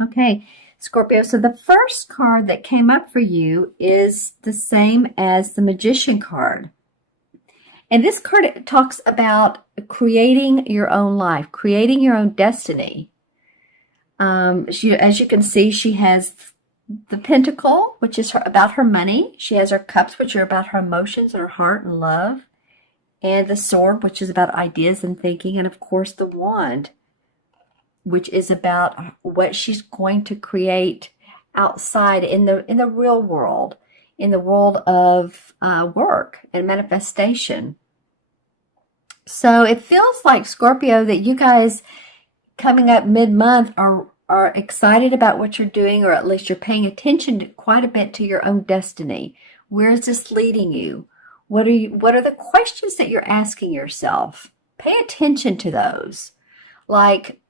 Okay, Scorpio. So the first card that came up for you is the same as the Magician card. And this card talks about creating your own life, creating your own destiny. As you can see, she has the Pentacle, which is about her money. She has her Cups, which are about her emotions and her heart and love. And the Sword, which is about ideas and thinking. And of course, the Wand, which is about what she's going to create outside in the real world, in the world of work and manifestation. So it feels like, Scorpio, that you guys coming up mid-month are excited about what you're doing, or at least you're paying attention quite a bit to your own destiny. Where is this leading you? What are the questions that you're asking yourself? Pay attention to those. Like,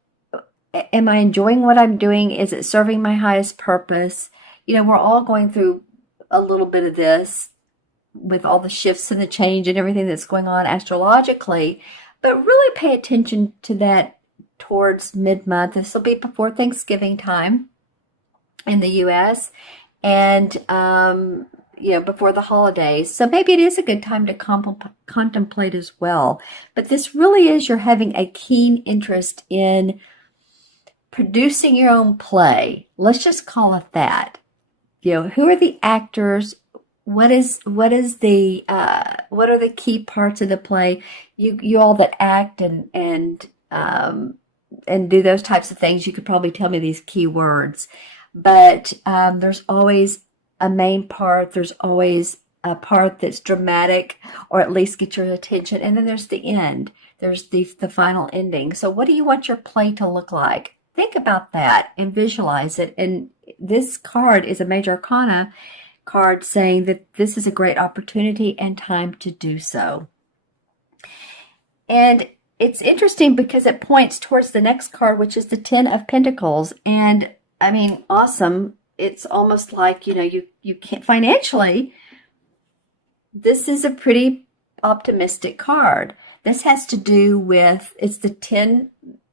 am I enjoying what I'm doing? Is it serving my highest purpose? We're all going through a little bit of this with all the shifts and the change and everything that's going on astrologically, but really pay attention to that towards mid-month. This will be before Thanksgiving time in the U.S. and before the holidays. So maybe it is a good time to contemplate as well. But this really is, you're having a keen interest in producing your own play. Let's just call it that. Who are the actors? What are the key parts of the play? You all that act and do those types of things, you could probably tell me these key words. But there's always a main part. There's always a part that's dramatic, or at least get your attention. And then there's the end. There's the final ending. So what do you want your play to look like? Think about that and visualize it. And this card is a Major Arcana card saying that this is a great opportunity and time to do so. And it's interesting because it points towards the next card, which is the Ten of Pentacles. And I mean, awesome. It's almost like, you can't financially, this is a pretty optimistic card. This has to do with, it's the 10,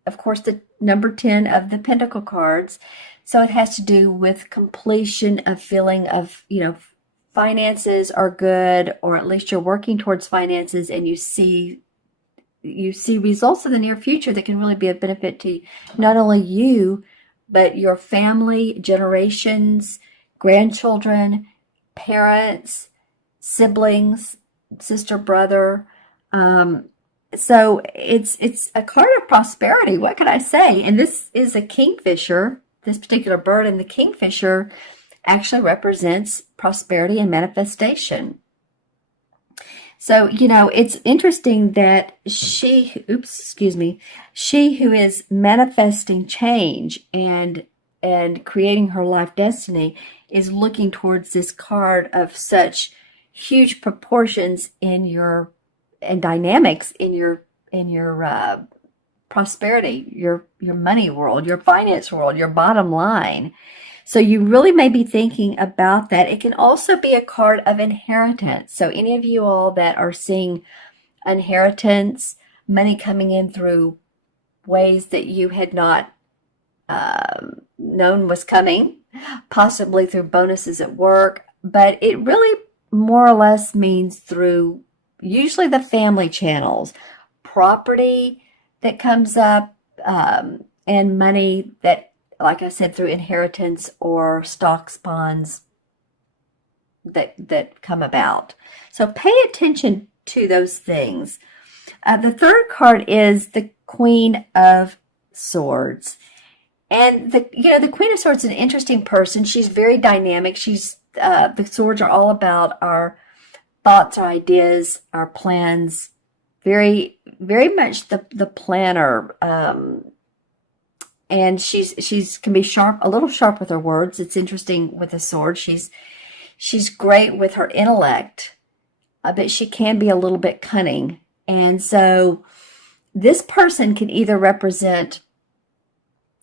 of course, the number 10 of the Pentacle cards. So it has to do with completion, of feeling of, finances are good, or at least you're working towards finances, and you see results in the near future that can really be a benefit to not only you, but your family, generations, grandchildren, parents, siblings, sister, brother. So it's a card of prosperity. What can I say? And this is a kingfisher, this particular bird, and the kingfisher actually represents prosperity and manifestation. So, it's interesting that she who is manifesting change and creating her life destiny is looking towards this card of such huge proportions and dynamics in your prosperity, your money world, your finance world, your bottom line. So you really may be thinking about that. It can also be a card of inheritance. So any of you all that are seeing inheritance, money coming in through ways that you had not known was coming, possibly through bonuses at work, but it really more or less means through usually the family channels, property that comes up, and money that, like I said, through inheritance or stocks, bonds that come about. So pay attention to those things. The third card is the Queen of Swords. And the Queen of Swords is an interesting person. She's very dynamic. The swords are all about our thoughts, our ideas, our plans. Very, very much the planner. And she's can be sharp, a little sharp with her words. It's interesting with the sword. She's great with her intellect, but she can be a little bit cunning. And so this person can either represent,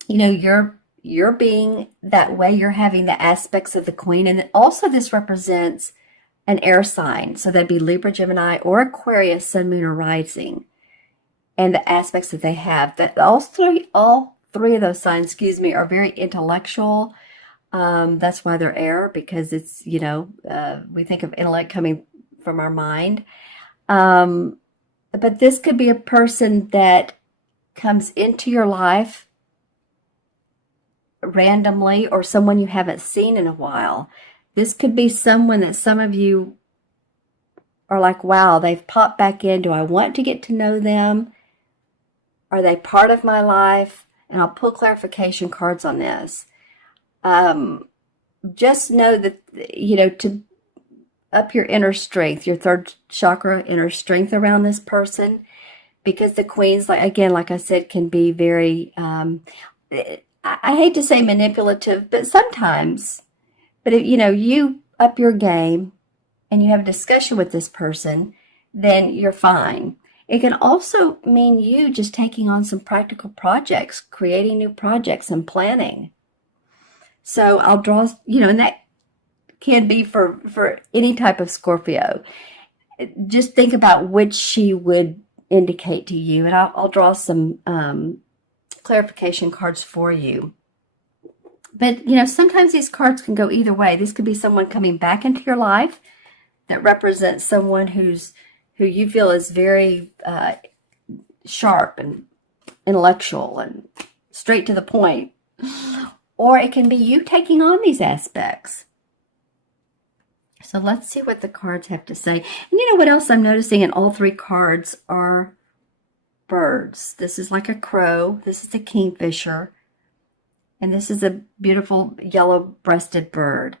you're being that way, you're having the aspects of the queen, and also this represents an air sign. So that'd be Libra, Gemini, or Aquarius, sun, moon, or rising, and the aspects that they have. That all three of those signs, excuse me, are very intellectual. That's why they're air, because it's, we think of intellect coming from our mind. But this could be a person that comes into your life randomly, or someone you haven't seen in a while. This could be someone that some of you are like, wow, they've popped back in. Do I want to get to know them? Are they part of my life? And I'll pull clarification cards on this. Just know that, to up your inner strength, your third chakra, inner strength around this person, because the queens, like I said, can be very, I hate to say manipulative, but sometimes. But if you up your game and you have a discussion with this person, then you're fine. It can also mean you just taking on some practical projects, creating new projects and planning. So I'll draw, and that can be for any type of Scorpio. Just think about which she would indicate to you, and I'll draw some clarification cards for you. But, sometimes these cards can go either way. This could be someone coming back into your life that represents someone who you feel is very sharp and intellectual and straight to the point. Or it can be you taking on these aspects. So let's see what the cards have to say. And you know what else I'm noticing in all three cards are birds. This is like a crow. This is a kingfisher. And this is a beautiful yellow-breasted bird.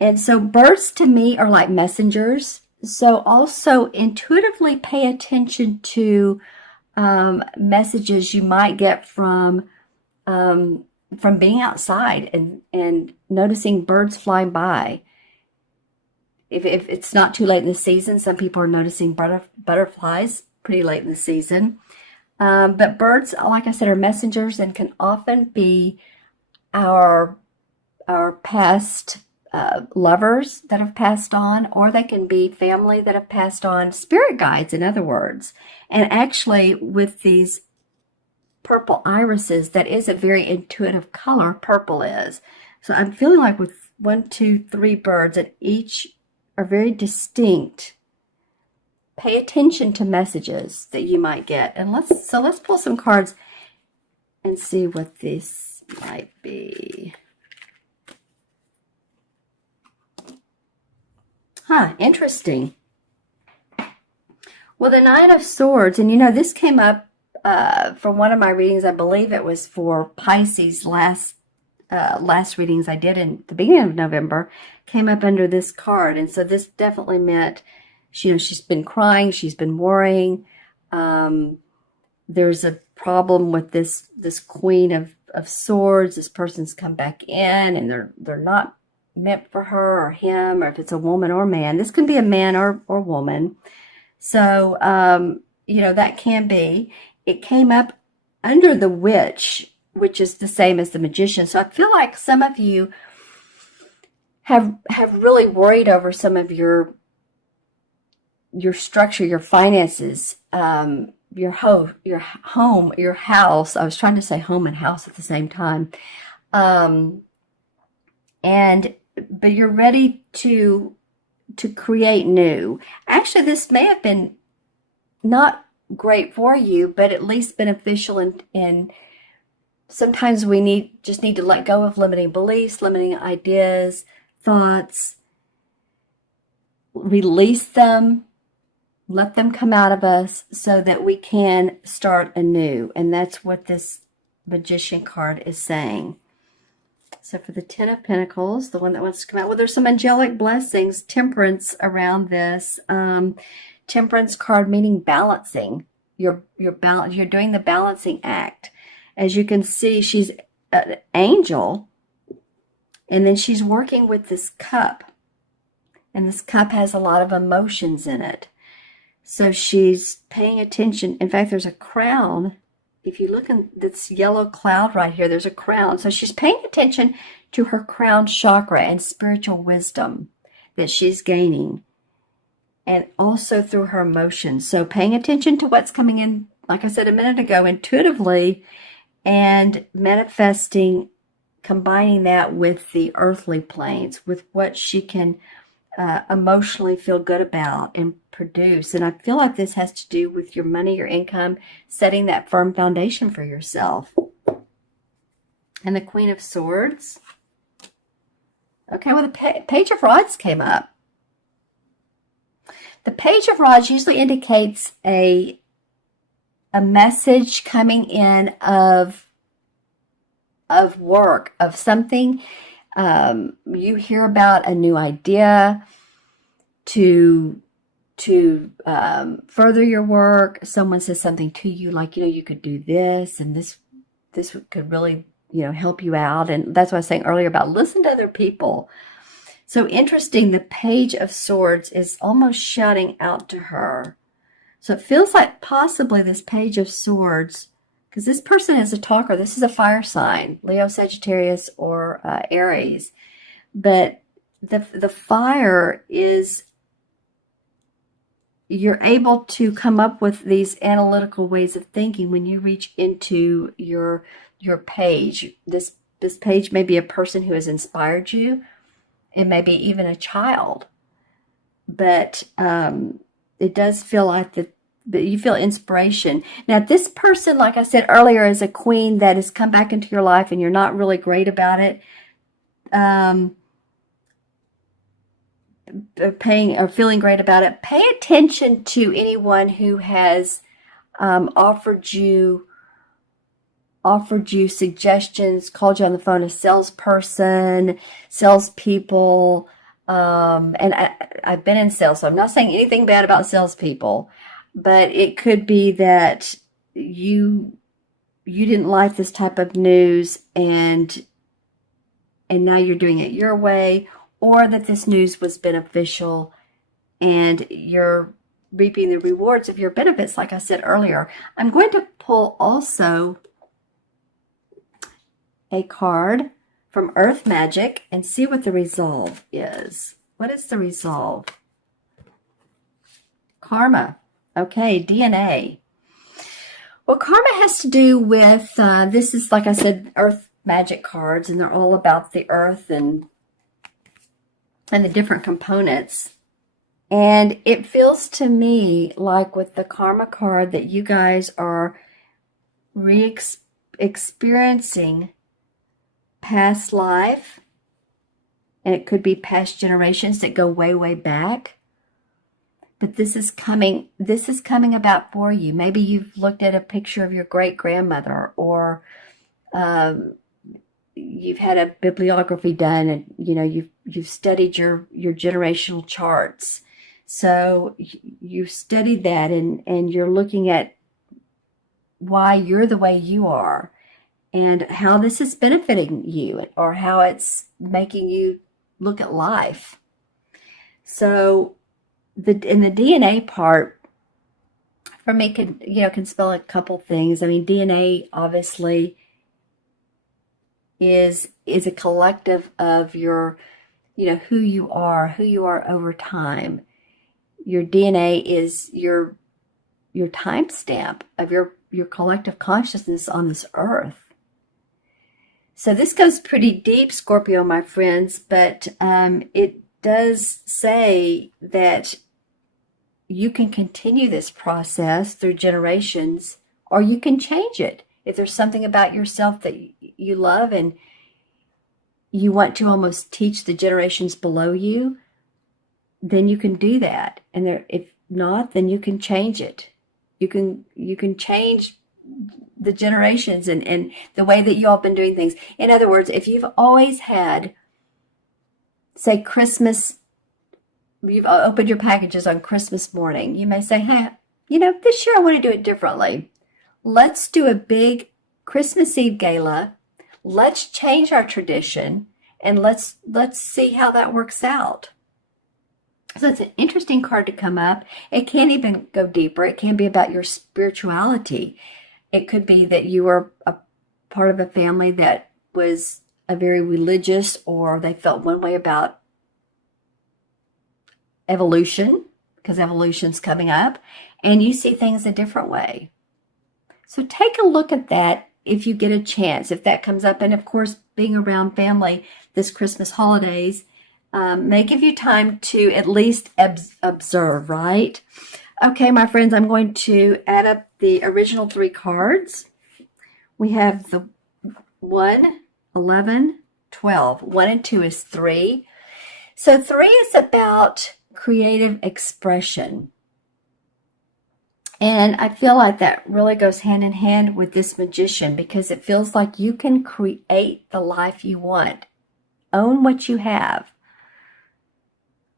And so birds to me are like messengers. So also intuitively pay attention to messages you might get from being outside and noticing birds flying by. If it's not too late in the season, some people are noticing butterflies pretty late in the season. But birds, like I said, are messengers and can often be our past lovers that have passed on, or they can be family that have passed on, spirit guides, in other words. And actually, with these purple irises, that is a very intuitive color, purple is. So I'm feeling like with 1, 2, 3 birds, that each are very distinct. Pay attention to messages that you might get. And let's pull some cards and see what this might be. Interesting. Well, the Nine of Swords, and this came up from one of my readings. I believe it was for Pisces last readings I did in the beginning of November, came up under this card. And so this definitely meant, she's been crying, she's been worrying. There's a problem with this Queen of Swords. This person's come back in and they're not meant for her or him, or if it's a woman or man. This can be a man or woman. So, that can be. It came up under the Witch, which is the same as the Magician. So I feel like some of you have really worried over some of your structure, your finances, your home, your house. I was trying to say home and house at the same time. But you're ready to create new. Actually, this may have been not great for you, but at least beneficial in sometimes we just need to let go of limiting beliefs, limiting ideas, thoughts, release them, let them come out of us so that we can start anew. And that's what this Magician card is saying. So for the Ten of Pentacles, the one that wants to come out, well, there's some angelic blessings, temperance around this. Temperance card meaning balancing. You're doing the balancing act. As you can see, she's an angel, and then she's working with this cup. And this cup has a lot of emotions in it. So she's paying attention. In fact, there's a crown. If you look in this yellow cloud right here, there's a crown. So she's paying attention to her crown chakra and spiritual wisdom that she's gaining. And also through her emotions. So paying attention to what's coming in, like I said a minute ago, intuitively, and manifesting, combining that with the earthly planes, with what she can emotionally feel good about and produce. And I feel like this has to do with your money, your income, setting that firm foundation for yourself. And the Queen of Swords. Okay, well, the Page of Rods came up. The Page of Rods usually indicates a message coming in of work, of something. You hear about a new idea to further your work. Someone says something to you like, you could do this, and this could really, help you out. And that's what I was saying earlier about listen to other people. So interesting, the Page of Swords is almost shouting out to her. So it feels like possibly this Page of Swords, because this person is a talker. This is a fire sign, Leo, Sagittarius, or Aries. But the fire is, you're able to come up with these analytical ways of thinking when you reach into your page. This page may be a person who has inspired you. It may be even a child. But it does feel like that you feel inspiration. Now, this person, like I said earlier, is a queen that has come back into your life and you're not really great about it. Feeling great about it. Pay attention to anyone who has offered you suggestions, called you on the phone, a salesperson, salespeople. And I've been in sales, so I'm not saying anything bad about salespeople, but it could be that you didn't like this type of news, and now you're doing it your way, or that this news was beneficial and you're reaping the rewards of your benefits, like I said earlier. I'm going to pull also a card from Earth Magic and see what the resolve is. What is the resolve? Karma. Okay, DNA. Well, karma has to do with, this is, like I said, Earth Magic cards, and they're all about the earth and the different components. And it feels to me like with the karma card that you guys are experiencing past life, and it could be past generations that go way, way back. But this is coming about for you. Maybe you've looked at a picture of your great-grandmother, or you've had a bibliography done, and you've studied your generational charts. So you've studied that, and you're looking at why you're the way you are, and how this is benefiting you, or how it's making you look at life. So in the DNA part, for me, can spell a couple things. I mean, DNA obviously is a collective of your, who you are over time. Your DNA is your timestamp of your collective consciousness on this earth. So this goes pretty deep, Scorpio, my friends, but it does say that you can continue this process through generations, or you can change it. If there's something about yourself that you love and you want to almost teach the generations below you, then you can do that. And if not, then you can change it. You can change the generations and the way that you all have been doing things. In other words, if you've always had, say, Christmas, you've opened your packages on Christmas morning, you may say, hey, this year I want to do it differently. Let's do a big Christmas Eve gala. Let's change our tradition, and let's see how that works out. So it's an interesting card to come up. It can even go deeper. It can be about your spirituality. It could be that you were a part of a family that was a very religious, or they felt one way about evolution, because evolution's coming up, and you see things a different way. So take a look at that if you get a chance, if that comes up. And of course, being around family this Christmas holidays may give you time to at least observe, right? Okay, my friends, I'm going to add up the original 3 cards. We have the 1, 11, 12. 1 and 2 is 3. So 3 is about creative expression. And I feel like that really goes hand in hand with this Magician, because it feels like you can create the life you want. Own what you have.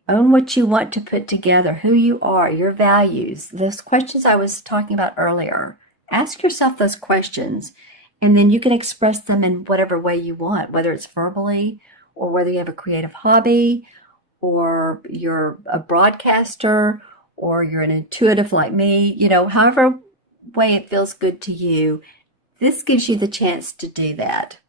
Own what you want to put together, who you are, your values, those questions I was talking about earlier. Ask yourself those questions, and then you can express them in whatever way you want, whether it's verbally or whether you have a creative hobby or you're a broadcaster or you're an intuitive like me, however way it feels good to you. This gives you the chance to do that.